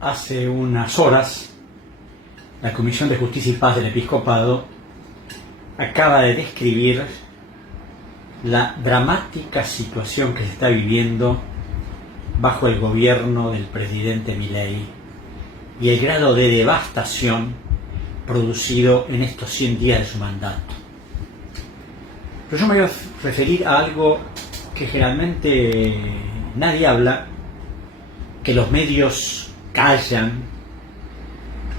Hace unas horas, la Comisión de Justicia y Paz del Episcopado acaba de describir la dramática situación que se está viviendo bajo el gobierno del presidente Milei y el grado de devastación producido en estos 100 días de su mandato. Pero yo me voy a referir a algo que generalmente nadie habla, que los medios callan,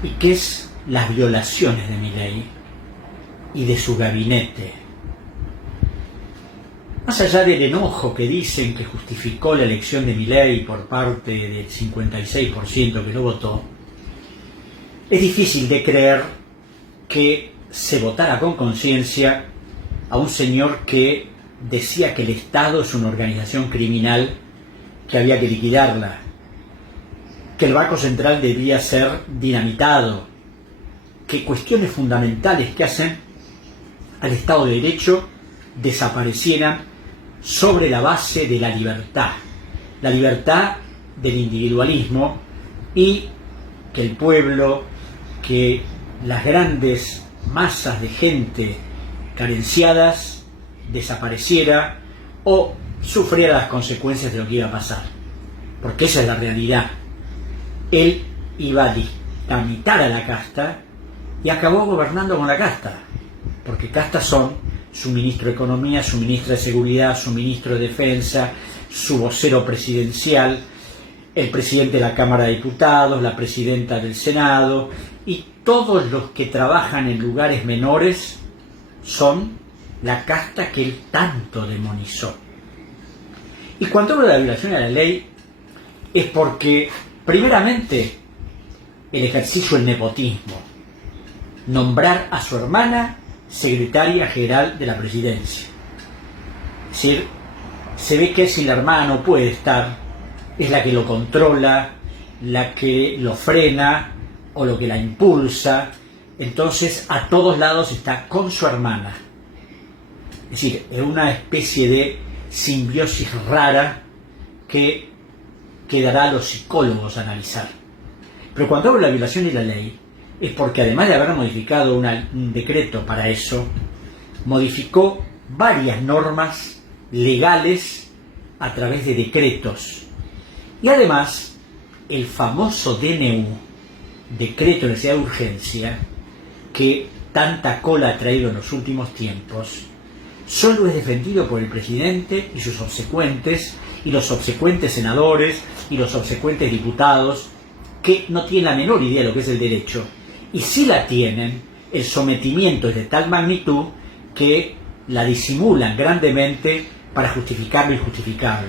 y que es las violaciones de Milei y de su gabinete. Más allá del enojo que dicen que justificó la elección de Milei por parte del 56% que lo votó, es difícil de creer que se votara con conciencia a un señor que decía que el Estado es una organización criminal que había que liquidarla, que el Banco Central debía ser dinamitado, que cuestiones fundamentales que hacen al Estado de Derecho desaparecieran sobre la base de la libertad del individualismo, y que el pueblo, que las grandes masas de gente carenciadas desapareciera o sufriera las consecuencias de lo que iba a pasar, porque esa es la realidad. Él iba a dinamitar a la casta y acabó gobernando con la casta, porque castas son su ministro de Economía, su ministro de Seguridad, su ministro de Defensa, su vocero presidencial, el presidente de la Cámara de Diputados, la presidenta del Senado, y todos los que trabajan en lugares menores son la casta que él tanto demonizó. Y cuando hablo de la violación a la ley es porque, primeramente, el ejercicio del nepotismo, nombrar a su hermana secretaria general de la presidencia. Es decir, se ve que si la hermana no puede estar, es la que lo controla, la que lo frena o lo que la impulsa. Entonces a todos lados está con su hermana. Es decir, es una especie de simbiosis rara que quedará a los psicólogos a analizar. Pero cuando hablo de la violación de la ley, es porque además de haber modificado un decreto para eso, modificó varias normas legales a través de decretos. Y además, el famoso DNU, Decreto de Necesidad de Urgencia, que tanta cola ha traído en los últimos tiempos, solo es defendido por el presidente y sus obsecuentes, y los obsecuentes senadores, y los obsecuentes diputados, que no tienen la menor idea de lo que es el derecho. Y si la tienen, el sometimiento es de tal magnitud que la disimulan grandemente para justificar lo injustificable.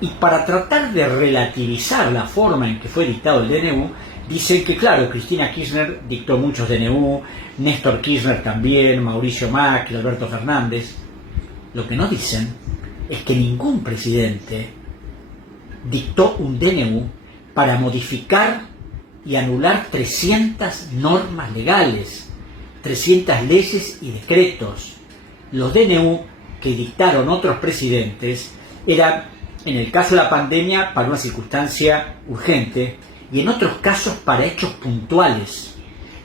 Y para tratar de relativizar la forma en que fue dictado el DNU, dicen que, claro, Cristina Kirchner dictó muchos DNU, Néstor Kirchner también, Mauricio Macri, Alberto Fernández. Lo que no dicen es que ningún presidente dictó un DNU para modificar y anular 300 normas legales, 300 leyes y decretos. Los DNU que dictaron otros presidentes eran, en el caso de la pandemia, para una circunstancia urgente, y en otros casos para hechos puntuales.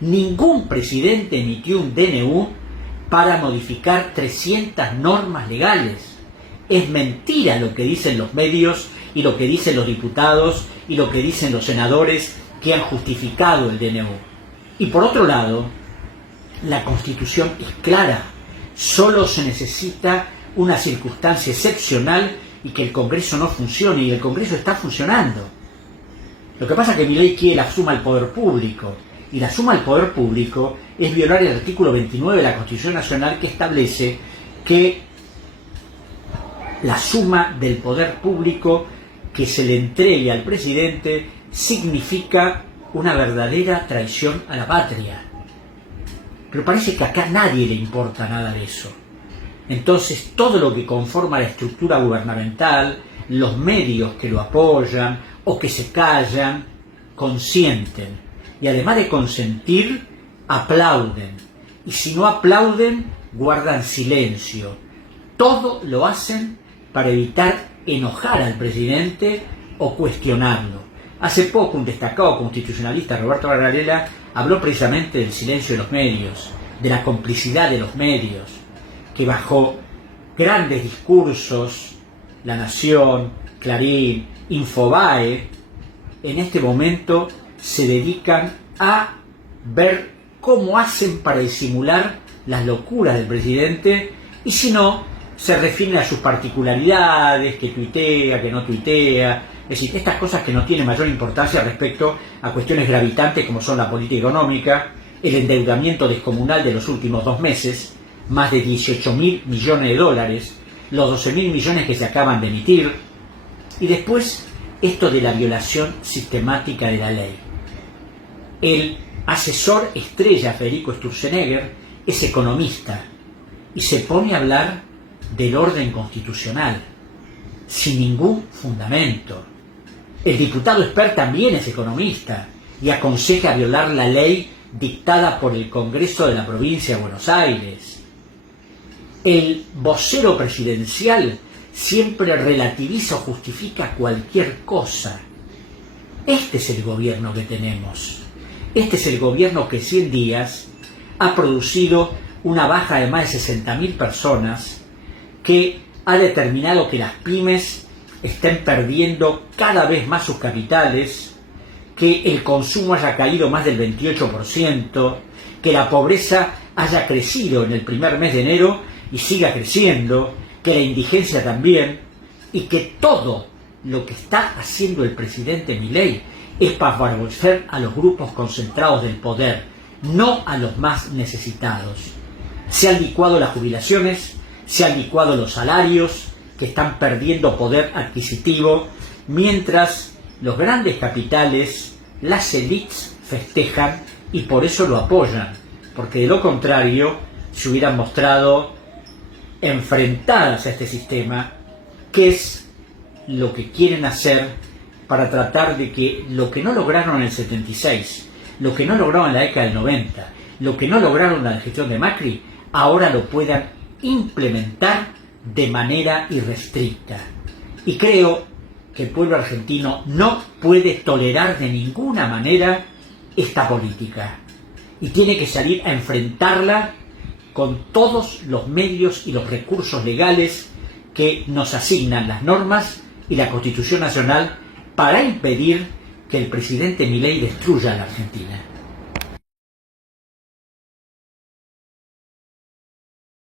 Ningún presidente emitió un DNU para modificar 300 normas legales. Es mentira lo que dicen los medios y lo que dicen los diputados y lo que dicen los senadores que han justificado el DNU. Y por otro lado, la Constitución es clara. Solo se necesita una circunstancia excepcional y que el Congreso no funcione, y el Congreso está funcionando. Lo que pasa es que Milei quiere la suma al poder público, y la suma al poder público es violar el artículo 29 de la Constitución Nacional, que establece que la suma del poder público que se le entregue al presidente significa una verdadera traición a la patria. Pero parece que acá a nadie le importa nada de eso. Entonces todo lo que conforma la estructura gubernamental, los medios que lo apoyan o que se callan, consienten. Y además de consentir, aplauden. Y si no aplauden, guardan silencio. Todo lo hacen para evitar enojar al presidente o cuestionarlo. Hace poco un destacado constitucionalista, Roberto Varela, habló precisamente del silencio de los medios, de la complicidad de los medios, que bajo grandes discursos, La Nación, Clarín, Infobae, en este momento se dedican a ver cómo hacen para disimular las locuras del presidente, y si no, se refieren a sus particularidades, que tuitea, que no tuitea, es decir, estas cosas que no tienen mayor importancia respecto a cuestiones gravitantes como son la política económica, el endeudamiento descomunal de los últimos 2 meses, más de 18.000 millones de dólares, los 12.000 millones que se acaban de emitir, y después esto de la violación sistemática de la ley. El asesor estrella Federico Sturzenegger es economista y se pone a hablar del orden constitucional sin ningún fundamento. El diputado Esper también es economista y aconseja violar la ley dictada por el Congreso de la Provincia de Buenos Aires. El vocero presidencial siempre relativiza o justifica cualquier cosa. Este es el gobierno que tenemos. Este es el gobierno que 100 días ha producido una baja de más de 60.000 personas, que ha determinado que las pymes estén perdiendo cada vez más sus capitales, que el consumo haya caído más del 28%, que la pobreza haya crecido en el primer mes de enero y siga creciendo, que la indigencia también, y que todo lo que está haciendo el presidente Milei es para favorecer a los grupos concentrados del poder, no a los más necesitados. Se han licuado las jubilaciones, se han licuado los salarios, que están perdiendo poder adquisitivo, mientras los grandes capitales, las élites, festejan y por eso lo apoyan, porque de lo contrario se hubieran mostrado enfrentadas a este sistema, que es lo que quieren hacer para tratar de que lo que no lograron en el 76, lo que no lograron en la década del 90, lo que no lograron en la gestión de Macri, ahora lo puedan implementar de manera irrestricta. Y creo que el pueblo argentino no puede tolerar de ninguna manera esta política y tiene que salir a enfrentarla con todos los medios y los recursos legales que nos asignan las normas y la Constitución Nacional para impedir que el presidente Milei destruya a la Argentina.